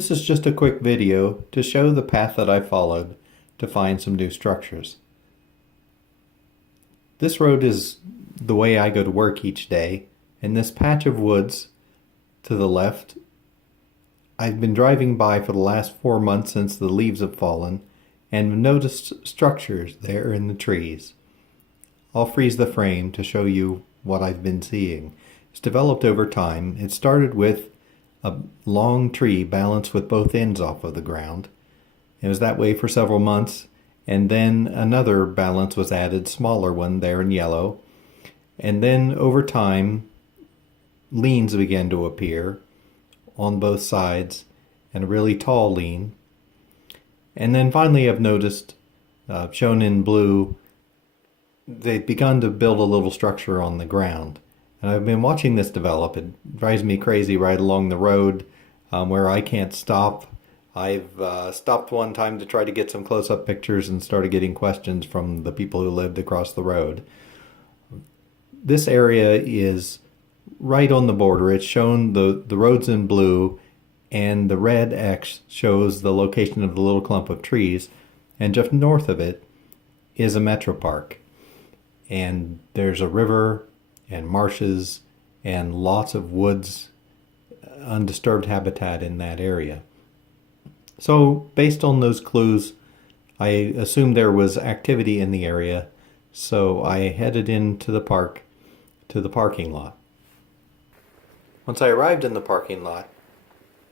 This is just a quick video to show the path that I followed to find some new structures. This road is the way I go to work each day, and this patch of woods to the left, I've been driving by for the last 4 months since the leaves have fallen, and noticed structures there in the trees. I'll freeze the frame to show you what I've been seeing. It's developed over time. It started with a long tree balanced with both ends off of the ground. It was that way for several months, and then another balance was added, smaller one there in yellow. And then over time, leans began to appear on both sides, and a really tall lean. And then finally I've noticed, shown in blue, they've begun to build a little structure on the ground. And I've been watching this develop. It drives me crazy right along the road where I can't stop. I've stopped one time to try to get some close-up pictures and started getting questions from the people who lived across the road. This area is right on the border. It's shown the road's in blue, and the red X shows the location of the little clump of trees. And just north of it is a metro park. And there's a river and marshes and lots of woods, undisturbed habitat in that area. So based on those clues, I assumed there was activity in the area, so I headed into the park to the parking lot. Once I arrived in the parking lot,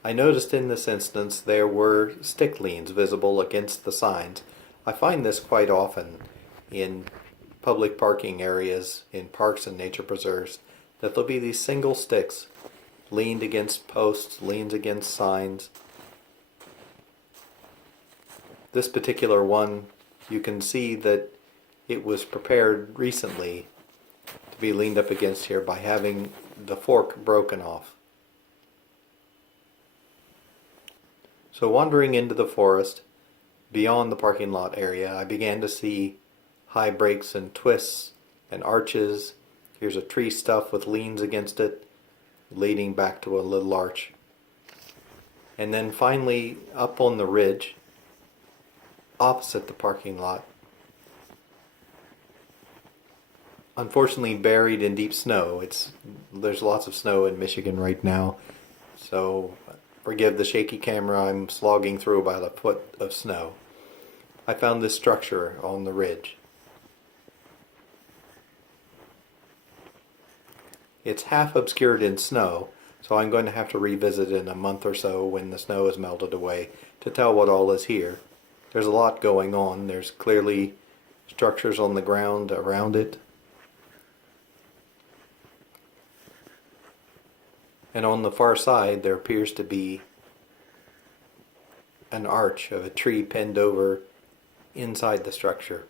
I noticed in this instance there were stick leans visible against the signs. I find this quite often in public parking areas, in parks and nature preserves, that there'll be these single sticks leaned against posts, leaned against signs. This particular one, you can see that it was prepared recently to be leaned up against here by having the fork broken off. So wandering into the forest, beyond the parking lot area, I began to see high breaks and twists and arches. Here's a tree stuff with leans against it, leading back to a little arch. And then finally, up on the ridge, opposite the parking lot, unfortunately buried in deep snow. There's lots of snow in Michigan right now, so forgive the shaky camera. I'm slogging through about a foot of snow. I found this structure on the ridge. It's half obscured in snow, so I'm going to have to revisit in a month or so when the snow has melted away to tell what all is here. There's a lot going on. There's clearly structures on the ground around it. And on the far side there appears to be an arch of a tree pinned over inside the structure.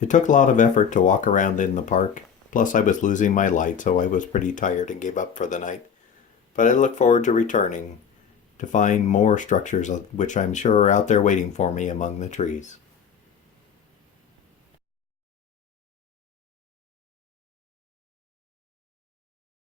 It took a lot of effort to walk around in the park, plus I was losing my light, so I was pretty tired and gave up for the night. But I look forward to returning to find more structures which I'm sure are out there waiting for me among the trees.